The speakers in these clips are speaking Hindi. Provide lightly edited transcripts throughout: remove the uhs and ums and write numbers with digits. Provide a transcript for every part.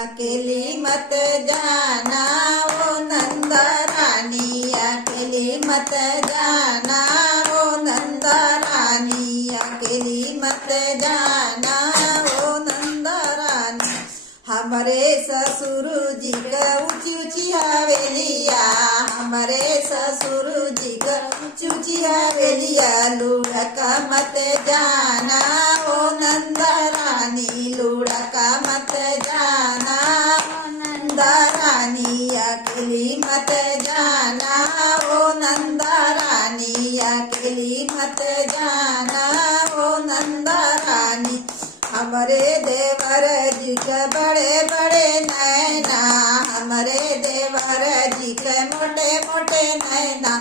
अकेली मत जाना ओ नंद रानी, अकेली मत जाना ओ नंद रानी, अकेली मत जाना ओ नंद रानी। हमारे ससुर जी का ऊंची ऊंची हवेलिया, हमारे ससुर जी का ऊंची ऊंची हवेलिया, लुढ़का मत जाना ओ नंद रानी, लुढ़का मत जाना नंद रानी, अकेली मत जाना ओ नंद रानी, अकेली मत जाना ओ नंद रानी। हमारे देवर जी के बड़े बड़े नैना, हमारे देवर जी के मोटे मोटे नैना,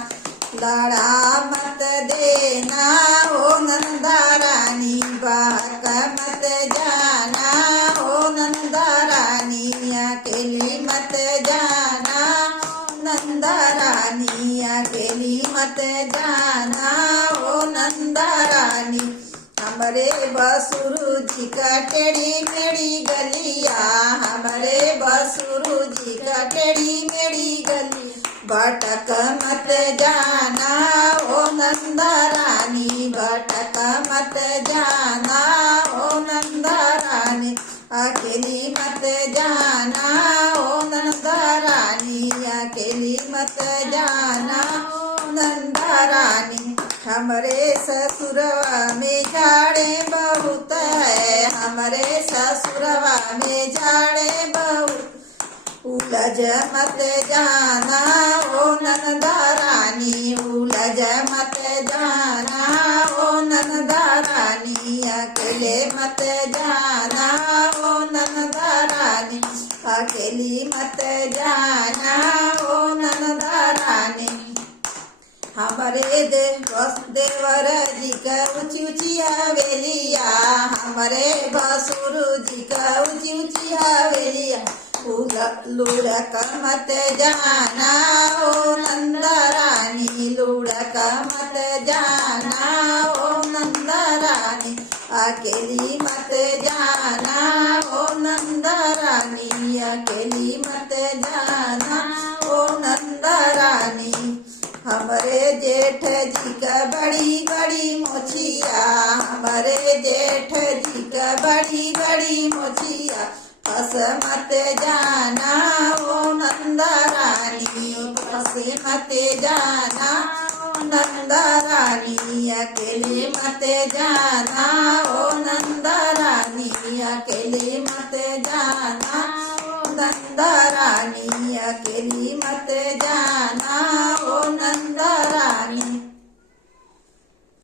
लड़ा मत देना ओ नंदा रानी, बहक मत जाना ओ नंदा रानी, अकेली मत जाना नंदा रानी, अकेली मत जाना ओ नंदा रानी। हमारे बसुरु जी का टेढ़ी मेढ़ी गलिया, हमारे बसुरु जी का टेढ़ी मेढ़ी गली, भटक मत जाना ओ नंद रानी, भटक मत जाना ओ नंद रानी, अकेली मत जाना ओ नंद रानी, अकेली मत जाना ओ नंद रानी। हमारे ससुरवा में झाड़े बहुत है, हमारे ससुरवा में झाड़े बहुत, उलझ मत जाना ओ नंद रानी, उलझ मत जाना ओ नंद रानी, अकेले मत जाना ओ नंद रानी, अकेली मत जाना ओ नंद रानी। हमारे देवर जी का ऊंची ऊंची हवेलिया, हमारे भसुर जी का ऊंची ऊंची हवेलिया, लुढ़क मत जाना ओ नंद रानी, लुढ़क मत जाना ओ नंद रानी, अकेली मत जाना ओ नंद रानी, अकेली मत जाना ओ नंद रानी। हमारे जेठ जी का बड़ी बड़ी मोचिया, हमारे जेठ जी का बड़ी बड़ी मोचिया, फंस मत जाना ओ नंद रानी, फंस मत जाना ओ नंद रानी, अकेले मत जाना ओ नंद रानी, अकेले मत जाना ओ नंद रानी, अकेली मत जाना।